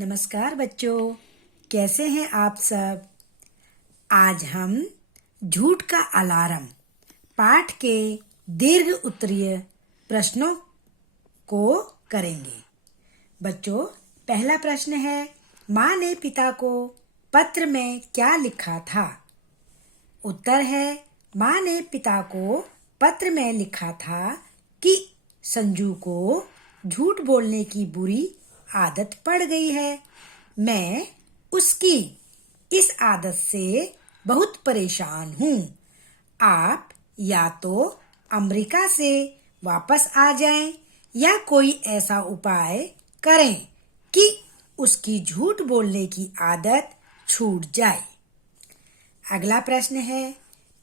नमस्कार बच्चों, कैसे हैं आप सब। आज हम झूठ का अलार्म पाठ के दीर्घ उत्तरीय प्रश्नों को करेंगे। बच्चों, पहला प्रश्न है, माँ ने पिता को पत्र में क्या लिखा था। उत्तर है, माँ ने पिता को पत्र में लिखा था कि संजू को झूठ बोलने की बुरी आदत पड़ गई है। मैं उसकी इस आदत से बहुत परेशान हूँ। आप या तो अमेरिका से वापस आ जाएं या कोई ऐसा उपाय करें कि उसकी झूठ बोलने की आदत छूट जाए। अगला प्रश्न है,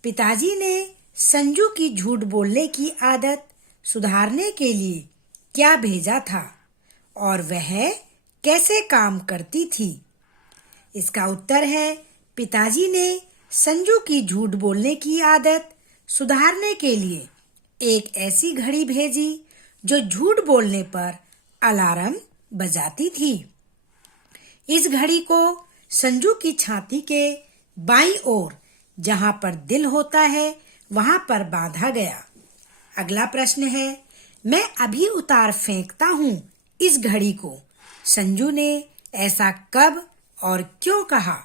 पिताजी ने संजू की झूठ बोलने की आदत सुधारने के लिए क्या भेजा था और वह कैसे काम करती थी। इसका उत्तर है, पिताजी ने संजू की झूठ बोलने की आदत सुधारने के लिए एक ऐसी घड़ी भेजी जो झूठ बोलने पर अलार्म बजाती थी। इस घड़ी को संजू की छाती के बाईं ओर, जहां पर दिल होता है, वहां पर बांधा गया। अगला प्रश्न है, मैं अभी उतार फेंकता हूँ इस घड़ी को। संजू ने ऐसा कब और क्यों कहा।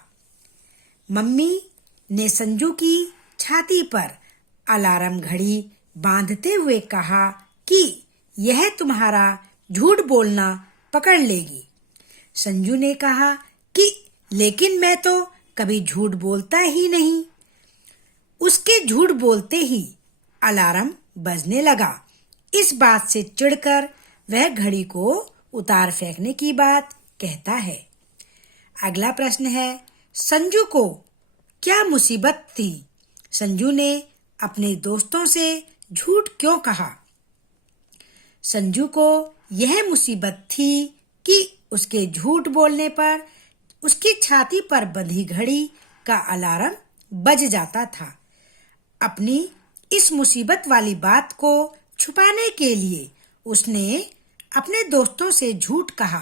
मम्मी ने संजू की छाती पर अलार्म घड़ी बांधते हुए कहा कि यह तुम्हारा झूठ बोलना पकड़ लेगी। संजू ने कहा कि लेकिन मैं तो कभी झूठ बोलता ही नहीं। उसके झूठ बोलते ही अलार्म बजने लगा। इस बात से चिढ़कर वह घड़ी को उतार फेंकने की बात कहता है। अगला प्रश्न है, संजू को क्या मुसीबत थी। संजू ने अपने दोस्तों से झूठ क्यों कहा। संजू को यह मुसीबत थी कि उसके झूठ बोलने पर उसकी छाती पर बंधी घड़ी का अलार्म बज जाता था। अपनी इस मुसीबत वाली बात को छुपाने के लिए उसने अपने दोस्तों से झूठ कहा,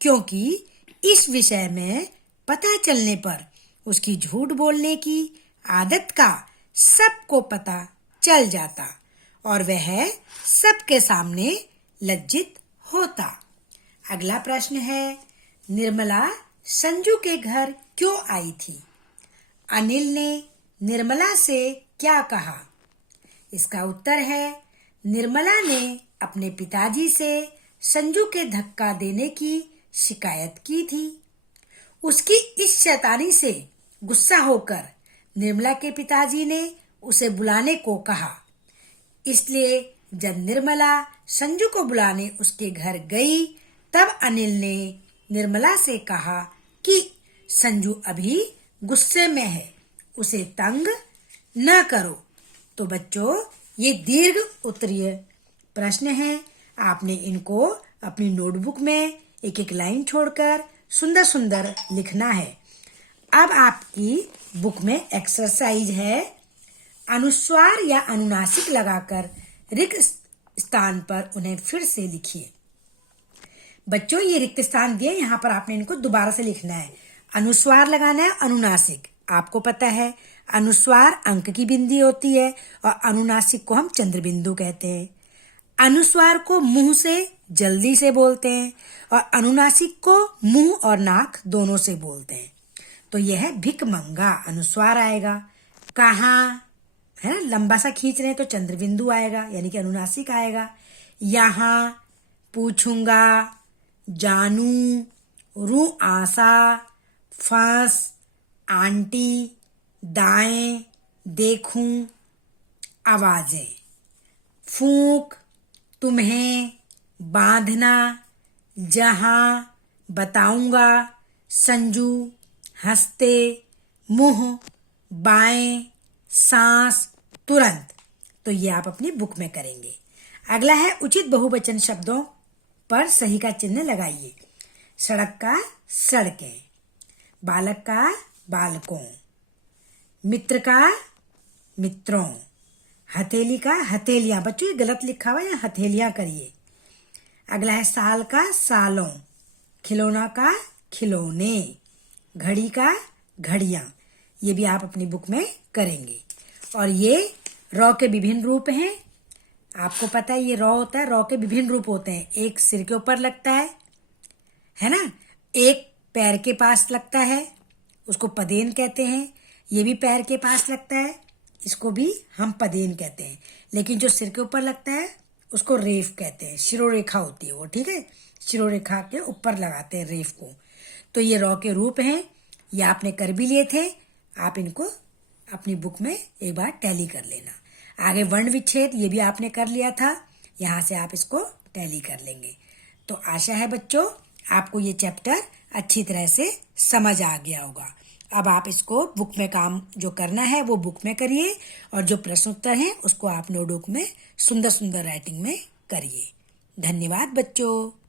क्योंकि इस विषय में पता चलने पर उसकी झूठ बोलने की आदत का सबको पता चल जाता और वह सबके सामने लज्जित होता। अगला प्रश्न है, निर्मला संजू के घर क्यों आई थी। अनिल ने निर्मला से क्या कहा। इसका उत्तर है, निर्मला ने अपने पिताजी से संजू के धक्का देने की शिकायत की थी। उसकी इस शैतानी से गुस्सा होकर निर्मला के पिताजी ने उसे बुलाने को कहा। इसलिए जब निर्मला संजू को बुलाने उसके घर गई, तब अनिल ने निर्मला से कहा कि संजू अभी गुस्से में है, उसे तंग न करो। तो बच्चों, ये दीर्घ उत्तरीय प्रश्न हैं। आपने इनको अपनी नोटबुक में एक एक लाइन छोड़कर सुंदर सुंदर लिखना है। अब आपकी बुक में एक्सरसाइज है, अनुस्वार या अनुनासिक लगाकर रिक्त स्थान पर उन्हें फिर से लिखिए। बच्चों, ये रिक्त स्थान दिए, यहाँ पर आपने इनको दोबारा से लिखना है। अनुस्वार लगाना है, अनुनासिक आपको पता है। अनुस्वार अंक की बिंदी होती है और अनुनासिक को हम चंद्र बिंदु कहते हैं। अनुस्वार को मुंह से जल्दी से बोलते हैं और अनुनासिक को मुंह और नाक दोनों से बोलते हैं। तो यह है भिकमंगा, अनुस्वार आएगा। कहाँ है ना, लंबा सा खींच रहे हैं तो चंद्र बिंदु आएगा, यानी कि अनुनासिक आएगा। यहाँ, पूछूंगा, जानू, रू आशा, फांस, आंटी, दाएं, देखूं, आवाजें, फूंक, तुम्हें, बांधना, जहां, बताऊंगा, संजू, हंसते, मुंह, बाएं, सांस, तुरंत। तो ये आप अपनी बुक में करेंगे। अगला है, उचित बहुवचन शब्दों पर सही का चिन्ह लगाइए। सड़क का सड़कें, बालक का बालकों, मित्र का मित्रों, हथेली का हथेलियां। बच्चों, ये गलत लिखा हुआ है, हथेलियां करिए। अगला है, साल का सालों, खिलौना का खिलौने, घड़ी का घड़ियां, ये भी आप अपनी बुक में करेंगे। और ये रॉ के विभिन्न रूप हैं। आपको पता है ये रॉ होता है, रॉ के विभिन्न रूप होते हैं। एक सिर के ऊपर लगता है ना, एक पैर के पास लगता है, उसको पदेन कहते हैं। ये भी पैर के पास लगता है, इसको भी हम पदेन कहते हैं। लेकिन जो सिर के ऊपर लगता है उसको रेफ कहते हैं। शिरोरेखा होती है वो, ठीक है, शिरोरेखा के ऊपर लगाते हैं रेफ को। तो ये रॉ के रूप हैं, ये आपने कर भी लिए थे। आप इनको अपनी बुक में एक बार टैली कर लेना। आगे वर्ण विच्छेद, ये भी आपने कर लिया था, यहाँ से आप इसको टैली कर लेंगे। तो आशा है बच्चों आपको ये चैप्टर अच्छी तरह से समझ आ गया होगा। अब आप इसको बुक में काम जो करना है वो बुक में करिए, और जो प्रश्न उत्तर हैं उसको आप नोटबुक में सुंदर सुंदर राइटिंग में करिए। धन्यवाद बच्चों।